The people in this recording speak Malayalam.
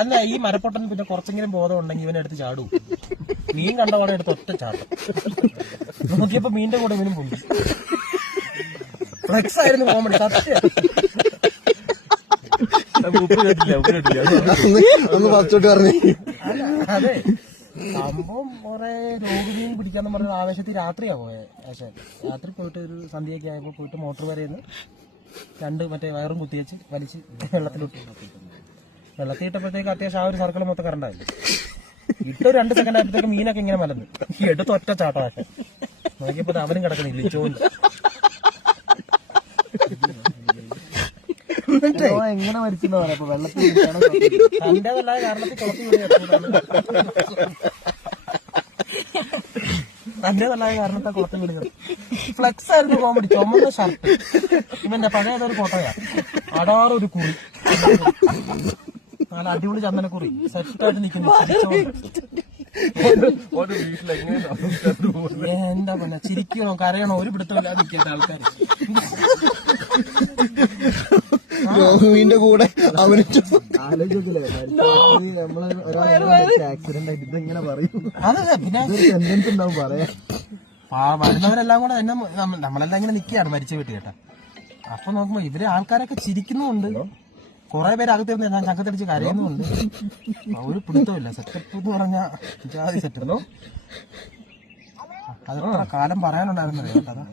അല്ല ഈ മരപ്പൊട്ടന് പിന്നെ കുറച്ചെങ്കിലും ബോധം ഉണ്ടെങ്കിൽ ഇവനെ എടുത്ത് ചാടും. മീൻ കണ്ട പാടെ എടുത്ത് ഒറ്റ ചാടും. നോക്കിയപ്പോ മീനിന്റെ കൂടെ ഇവനും പൊങ്ങി. ഫ്ലെക്സ് ആയിരുന്നു കോമഡി സത്യം. അതെ സംഭവം കുറെ രോഗമീൻ പിടിക്കാന്ന് പറഞ്ഞ ആവേശത്തിൽ രാത്രിയാ പോയെ. പക്ഷെ രാത്രി പോയിട്ട് ഒരു സന്ധ്യയൊക്കെ ആയപ്പോ പോയിട്ട് മോട്ടോർ വരെയെന്ന് 2 മറ്റേ വയറും കുത്തിവെച്ച് വലിച്ച് വെള്ളത്തിട്ടപ്പോഴത്തേക്ക് അത്യാവശ്യം ആ ഒരു സർക്കിൾ മൊത്തം കറണ്ടായില്ല. ഇട്ട് 2 സെക്കൻഡ് ആയപ്പോഴത്തേക്ക് മീനൊക്കെ ഇങ്ങനെ മലന്ന് എടുത്ത് ഒറ്റ ചാട്ടമാട്ടെ. നോക്കിയപ്പോ അവനും കിടക്കണില്ല ചോദിച്ചു. എങ്ങനെ മരിച്ചെന്ന് പറയാ വെള്ളത്തിൽ തന്റേതല്ലായ കാരണത്തിൽ കുളത്തിൽ തന്റേതല്ലായ കാരണത്തെ കുളത്തിൽ വീടുകൾ. ഫ്ലെക്സ് ആയിരുന്നു കോമഡി. ചുമന്ന ഷർട്ട് ഇവന്റെ പഴയതൊരു ഫോട്ടോയാ. അടാറൊരു കുറി, നല്ല അടിപൊളി ചന്ദനക്കുറി സെറ്റായിട്ട് നിൽക്കുന്നു. എന്താ പറഞ്ഞ ചിരിക്കണോ കരയണോ ഒരു പിടുത്തമില്ലാതെ നിൽക്കേണ്ട ആൾക്കാർ. രോഹിന്റെ കൂടെ അവന് ആലോചിച്ചില്ലേ നമ്മള് ആക്സിഡന്റ് ആയിട്ട് ഇതെങ്ങനെ പറയും. അതെ പിന്നെ സെന്റൻസ് ഉണ്ടാവും പറയാ. വരുന്നവരെല്ലാം കൂടെ എന്നെ നമ്മളെല്ലാം ഇങ്ങനെ നിൽക്കുകയാണ് മരിച്ച വീട്ടിൽ കേട്ടാ. അപ്പൊ നോക്കുമ്പോ ഇവര് ആൾക്കാരൊക്കെ ചിരിക്കുന്നുമുണ്ട്, കുറെ പേര് അകത്ത് ഞാൻ ചങ്കത്തടിച്ച് കരയുന്നുമുണ്ട്. ഒരു പിടുത്തമില്ല. സെറ്റപ്പ് എന്ന് പറഞ്ഞാൽ ജാതി സെറ്റപ്പോ. അതെത്ര കാലം പറയാനുണ്ടായിരുന്നല്ലോ കേട്ടതാ.